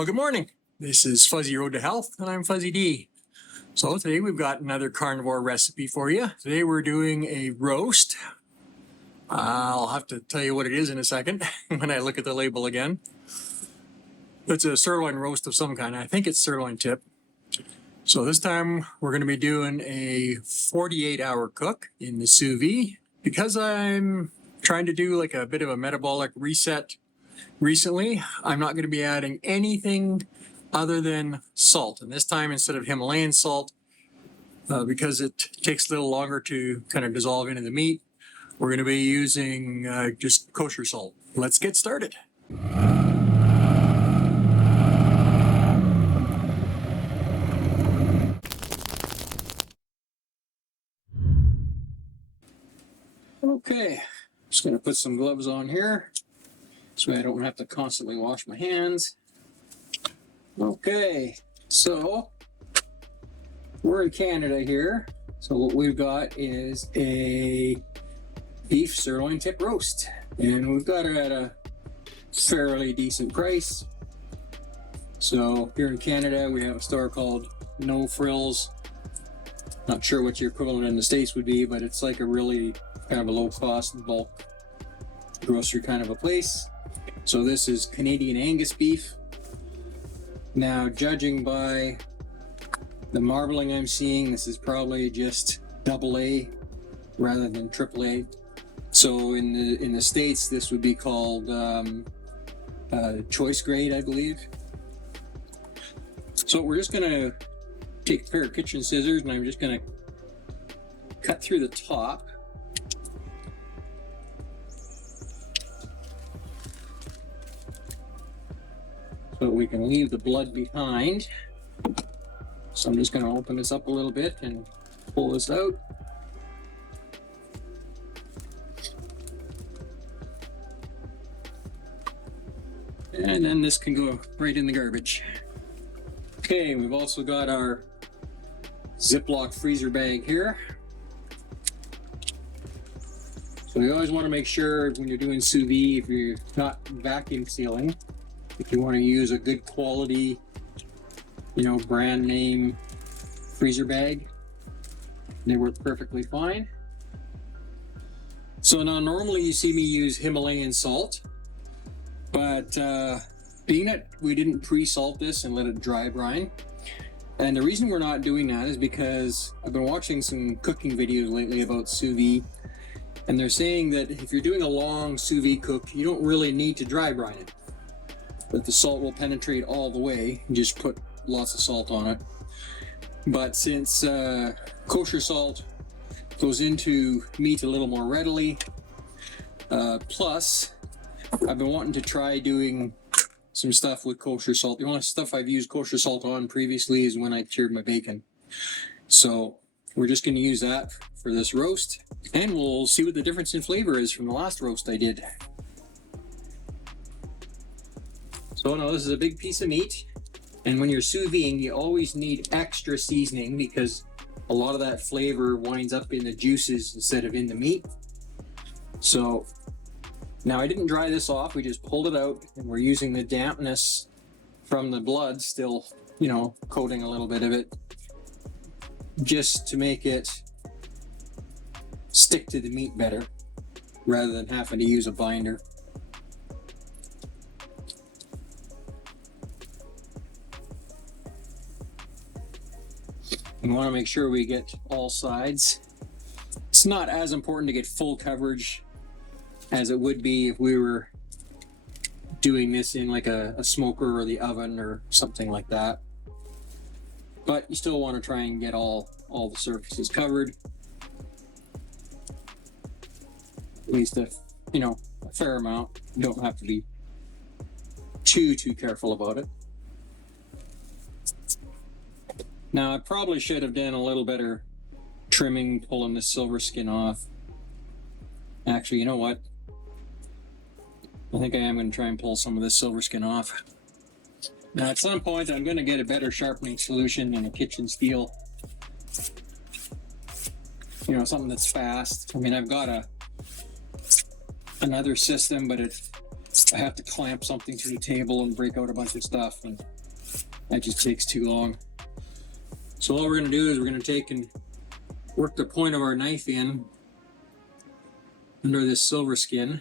Well, good morning. This is Fuzzy Road to Health, and I'm Fuzzy D. So today we've got another carnivore recipe for you. Today we're doing a roast. I'll have to tell you what it is in a second when I look at the label again. It's a sirloin roast of some kind. I think it's sirloin tip. So this time we're going to be doing a 48-hour cook in the sous vide. Because I'm trying to do like a bit of a metabolic reset recently, I'm not going to be adding anything other than salt. And this time, instead of Himalayan salt, because it takes a little longer to kind of dissolve into the meat, we're going to be using just kosher salt. Let's get started. Okay, just going to put some gloves on here so I don't have to constantly wash my hands. Okay, so we're in Canada here. So what we've got is a beef sirloin tip roast, and we've got it at a fairly decent price. So here in Canada, we have a store called No Frills. Not sure what your equivalent in the States would be, but it's like a really kind of a low-cost bulk grocery kind of a place. So this is Canadian Angus beef. Now, judging by the marbling I'm seeing, this is probably just AA rather than AAA. So in the States, this would be called choice grade, I believe. So we're just gonna take a pair of kitchen scissors, and I'm just gonna cut through the top. So we can leave the blood behind. So I'm just going to open this up a little bit and pull this out. And then this can go right in the garbage. Okay, we've also got our Ziploc freezer bag here. So you always want to make sure when you're doing sous vide, if you're not vacuum sealing, if you want to use a good quality, brand name freezer bag, they work perfectly fine. So now normally you see me use Himalayan salt, but being that we didn't pre-salt this and let it dry brine, and the reason we're not doing that is because I've been watching some cooking videos lately about sous vide, and they're saying that if you're doing a long sous vide cook, you don't really need to dry brine it. But the salt will penetrate all the way. You just put lots of salt on it. But since kosher salt goes into meat a little more readily, plus I've been wanting to try doing some stuff with kosher salt. The only stuff I've used kosher salt on previously is when I cured my bacon. So we're just going to use that for this roast, and we'll see what the difference in flavor is from the last roast I did. So now this is a big piece of meat, and when you're sous videing, you always need extra seasoning because a lot of that flavor winds up in the juices instead of in the meat. So now I didn't dry this off, we just pulled it out, and we're using the dampness from the blood still, coating a little bit of it, just to make it stick to the meat better rather than having to use a binder. We want to make sure we get all sides. It's not as important to get full coverage as it would be if we were doing this in like a smoker or the oven or something like that. But you still want to try and get all the surfaces covered. At least a fair amount. You don't have to be too careful about it. Now, I probably should have done a little better trimming, pulling the silver skin off. Actually, you know what? I think I am going to try and pull some of this silver skin off. Now, at some point, I'm going to get a better sharpening solution than a kitchen steel. Something that's fast. I mean, I've got another system, but it's I have to clamp something to the table and break out a bunch of stuff, and that just takes too long. So all we're going to do is we're going to take and work the point of our knife in under this silver skin,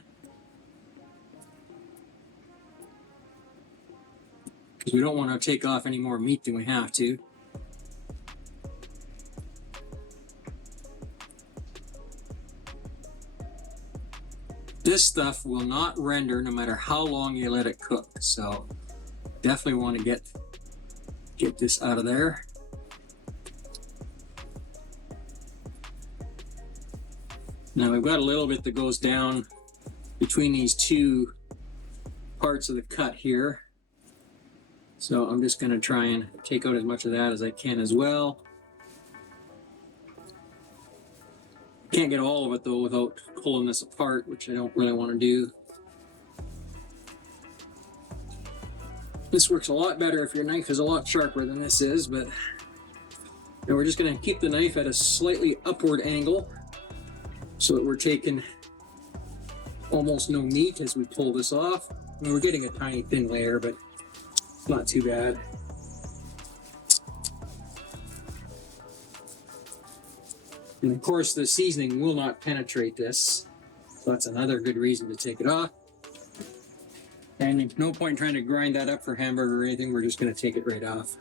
because we don't want to take off any more meat than we have to. This stuff will not render no matter how long you let it cook, so definitely want to get this out of there. Now we've got a little bit that goes down between these two parts of the cut here, so I'm just going to try and take out as much of that as I can as well. Can't get all of it though without pulling this apart, which I don't really want to do. This works a lot better if your knife is a lot sharper than this is, but we're just going to keep the knife at a slightly upward angle so that we're taking almost no meat as we pull this off. I mean, we're getting a tiny thin layer, but it's not too bad. And of course, the seasoning will not penetrate this, so that's another good reason to take it off. And there's no point in trying to grind that up for hamburger or anything, we're just going to take it right off.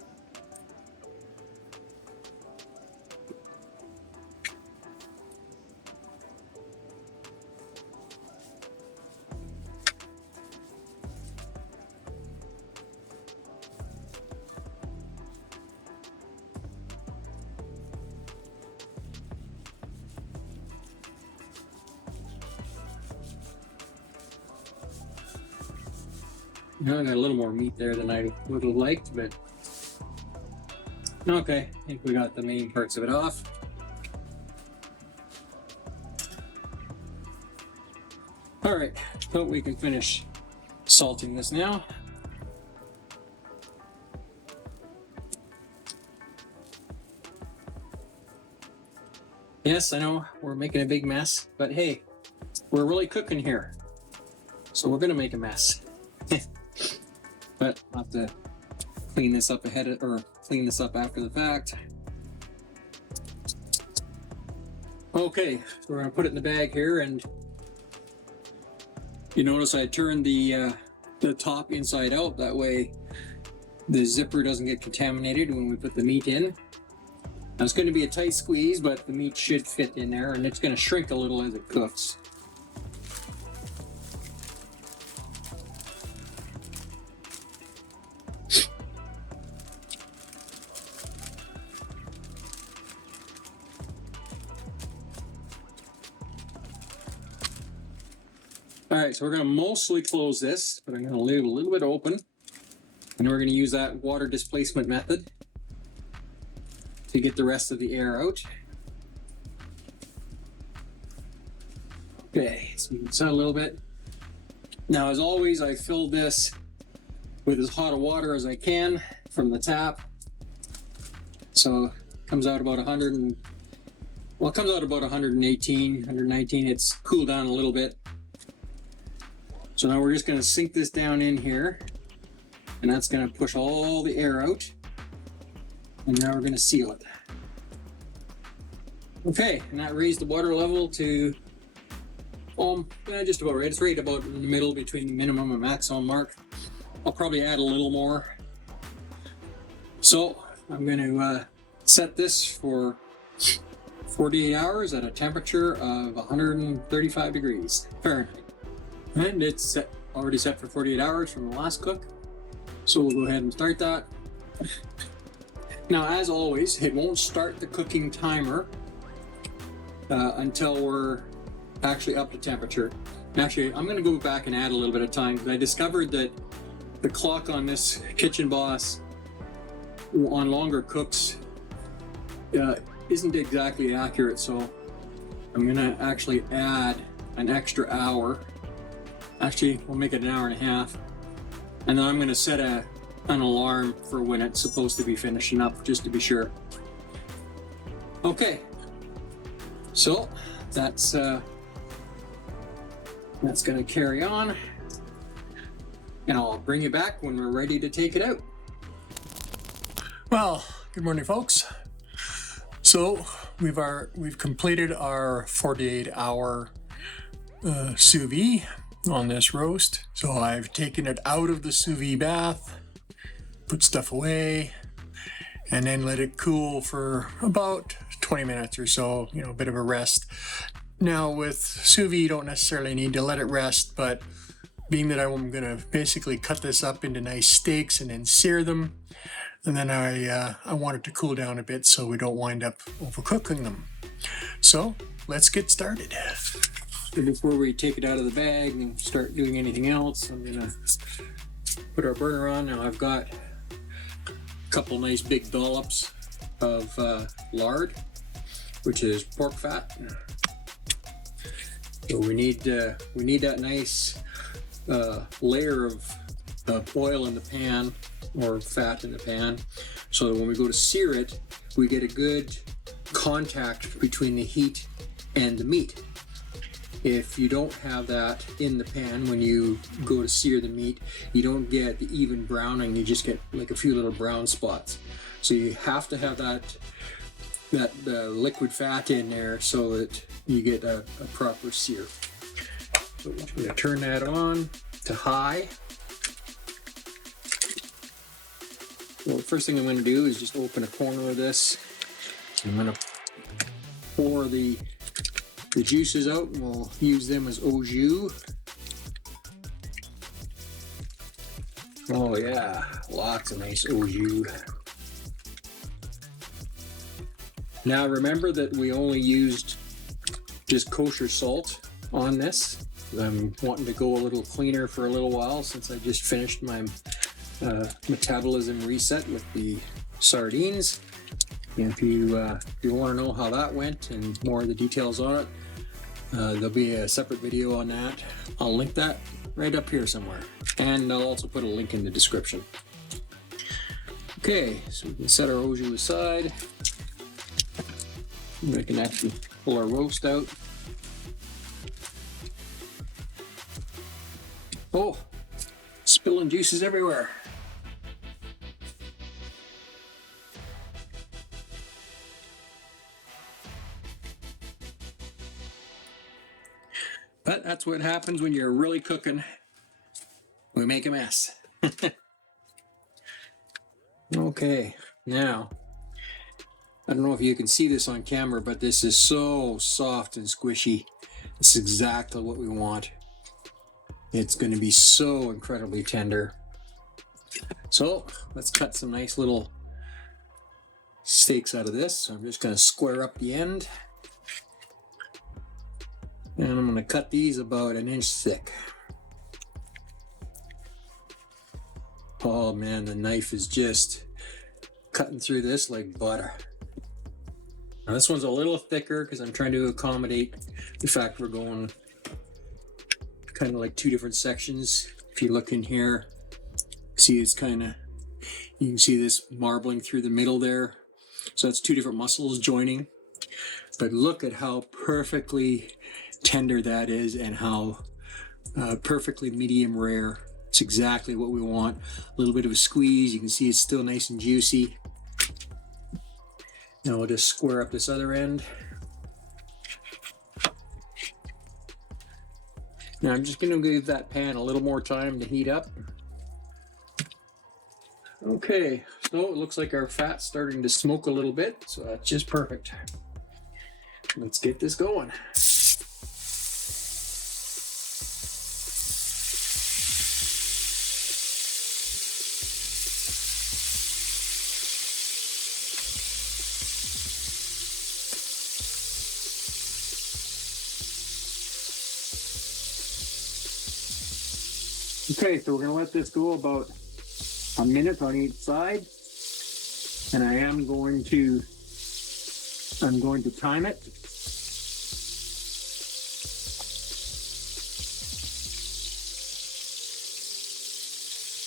Now I got a little more meat there than I would have liked, but okay, I think we got the main parts of it off. All right, so we can finish salting this now. Yes, I know we're making a big mess, but hey, we're really cooking here, so we're gonna make a mess. But I'll have to clean this up clean this up after the fact. Okay, so we're gonna put it in the bag here, and you notice I turned the top inside out. That way the zipper doesn't get contaminated when we put the meat in. Now it's going to be a tight squeeze, but the meat should fit in there, and it's going to shrink a little as it cooks. All right, so we're going to mostly close this, but I'm going to leave it a little bit open. And we're going to use that water displacement method to get the rest of the air out. Okay, so you can set a little bit. Now, as always, I filled this with as hot a water as I can from the tap. So it comes out about 118, 119. It's cooled down a little bit. So now we're just going to sink this down in here, and that's going to push all the air out. And now we're going to seal it. Okay, and that raised the water level to just about right. It's right about in the middle between the minimum and maximum mark. I'll probably add a little more. So I'm going to set this for 48 hours at a temperature of 135 degrees Fahrenheit. And it's already set for 48 hours from the last cook. So we'll go ahead and start that. Now, as always, it won't start the cooking timer until we're actually up to temperature. Actually, I'm going to go back and add a little bit of time, because I discovered that the clock on this Kitchen Boss on longer cooks isn't exactly accurate, so I'm going to actually add an extra hour. Actually, we'll make it an hour and a half, and then I'm going to set an alarm for when it's supposed to be finishing up, just to be sure. Okay, so that's going to carry on. and I'll bring you back when we're ready to take it out. Well, good morning, folks. So we've completed our 48-hour sous vide on this roast. So I've taken it out of the sous vide bath, put stuff away, and then let it cool for about 20 minutes or so, a bit of a rest. Now with sous vide, you don't necessarily need to let it rest, but being that I'm going to basically cut this up into nice steaks and then sear them, and then I want it to cool down a bit so we don't wind up overcooking them. So let's get started. Before we take it out of the bag and start doing anything else, I'm going to put our burner on. Now I've got a couple nice big dollops of lard, which is pork fat. So we need that nice layer of oil in the pan, or fat in the pan, so that when we go to sear it, we get a good contact between the heat and the meat. If you don't have that in the pan when you go to sear the meat, you don't get the even browning, you just get like a few little brown spots. So you have to have that liquid fat in there so that you get a proper sear. So I'm going to turn that on to high. Well, the first thing I'm going to do is just open a corner of this. I'm going to pour the juices out, and we'll use them as au jus. Oh yeah, lots of nice au jus. Now remember that we only used just kosher salt on this. I'm wanting to go a little cleaner for a little while since I just finished my metabolism reset with the sardines. And if you want to know how that went and more of the details on it, there'll be a separate video on that. I'll link that right up here somewhere, and I'll also put a link in the description. Okay, so we can set our au jus aside. We can actually pull our roast out. Oh, spilling juices everywhere. But that's what happens when you're really cooking. We make a mess. Okay, now, I don't know if you can see this on camera, but this is so soft and squishy. This is exactly what we want. It's going to be so incredibly tender. So let's cut some nice little steaks out of this. So I'm just going to square up the end. And I'm going to cut these about 1 inch thick. Oh man, the knife is just cutting through this like butter. Now this one's a little thicker because I'm trying to accommodate the fact we're going kind of like 2 different sections. If you look in here, see it's kind of, you can see this marbling through the middle there. So that's 2 different muscles joining. But look at how perfectly tender that is, and how perfectly medium rare. It's exactly what we want. A little bit of a squeeze. You can see it's still nice and juicy. Now we'll just square up this other end. Now I'm just going to give that pan a little more time to heat up. Okay, so it looks like our fat's starting to smoke a little bit, so that's just perfect. Let's get this going. Okay, so we're going to let this go about a minute on each side, and I'm going to time it.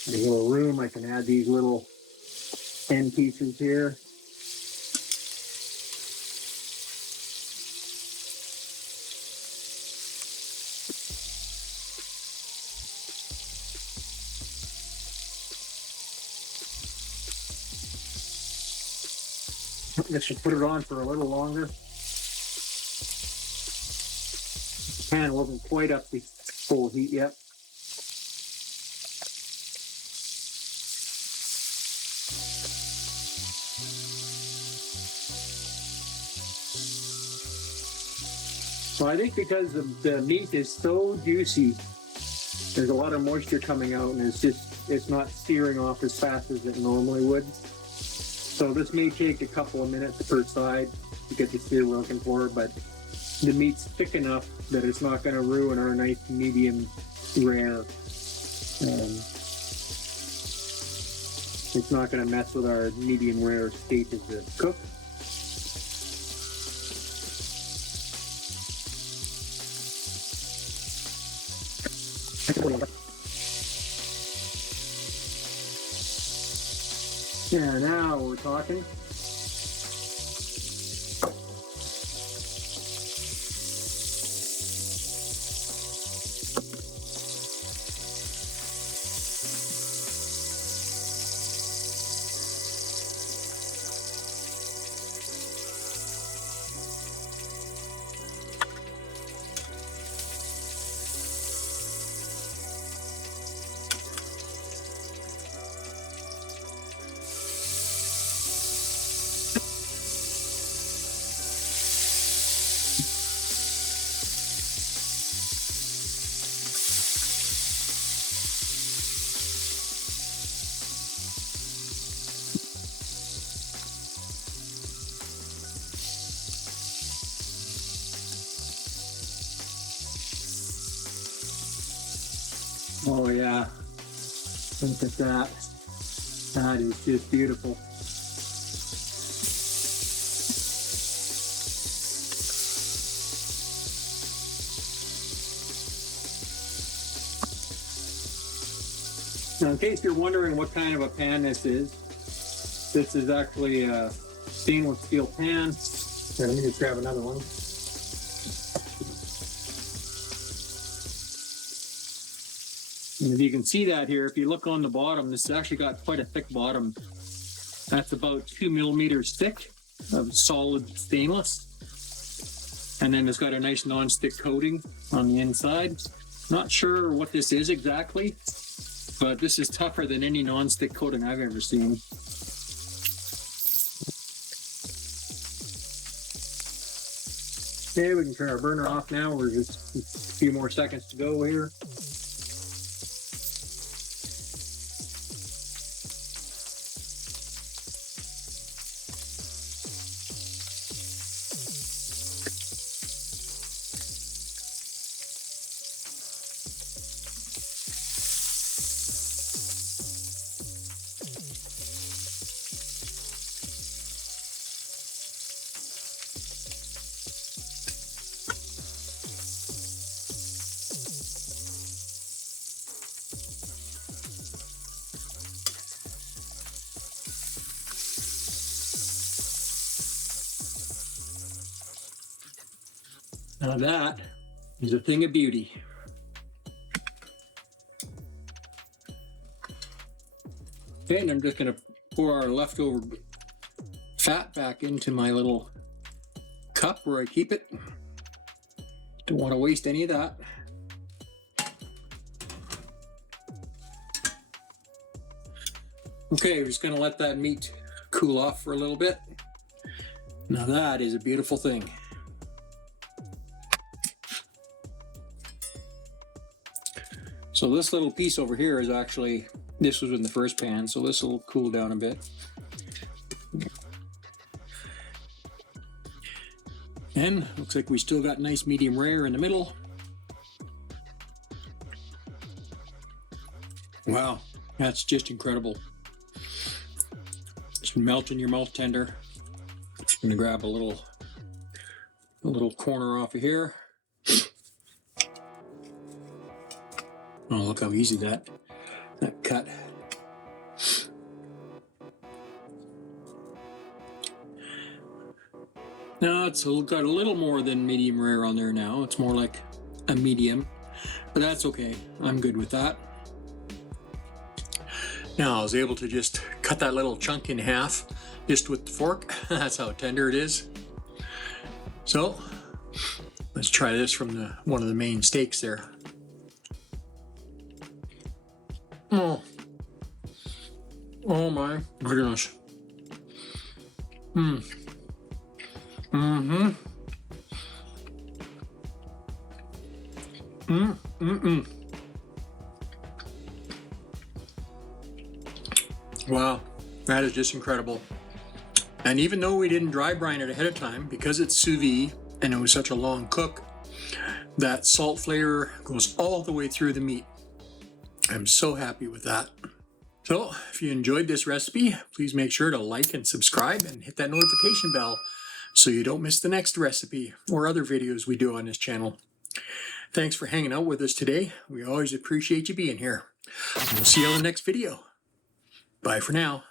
There's a little room. I can add these little end pieces here. I guess you put it on for a little longer. The pan wasn't quite up to full heat yet. So I think because the meat is so juicy, there's a lot of moisture coming out, and it's not searing off as fast as it normally would. So this may take a couple of minutes per side to get the sear we're looking for, but the meat's thick enough that it's not going to ruin our nice medium rare. It's not going to mess with our medium rare state as it cooks. Yeah, now we're talking. Oh yeah, look at that. That is just beautiful. Now, in case you're wondering what kind of a pan this is actually a stainless steel pan. Here, let me just grab another one. And if you can see that here, if you look on the bottom, this has actually got quite a thick bottom. That's about 2 millimeters thick of solid stainless. And then it's got a nice non-stick coating on the inside. Not sure what this is exactly, but this is tougher than any non-stick coating I've ever seen. Okay, we can turn our burner off now. We're just a few more seconds to go here. Now that is a thing of beauty. Okay, and I'm just going to pour our leftover fat back into my little cup where I keep it. Don't want to waste any of that. Okay, we're just going to let that meat cool off for a little bit. Now that is a beautiful thing. So this little piece over here is actually, this was in the first pan, so this will cool down a bit. And looks like we still got nice medium rare in the middle. Wow, that's just incredible. Just melt in your mouth tender. Just gonna grab a little corner off of here. Oh, look how easy that cut. Now it's got a little more than medium rare on there now. It's more like a medium, but that's okay. I'm good with that. Now I was able to just cut that little chunk in half just with the fork. That's how tender it is. So let's try this from one of the main steaks there. Oh my goodness. Wow, that is just incredible. And even though we didn't dry brine it ahead of time, because it's sous vide and it was such a long cook, that salt flavor goes all the way through the meat. I'm so happy with that. So if you enjoyed this recipe, please make sure to like and subscribe and hit that notification bell so you don't miss the next recipe or other videos we do on this channel. Thanks for hanging out with us today. We always appreciate you being here. We'll see you on the next video. Bye for now.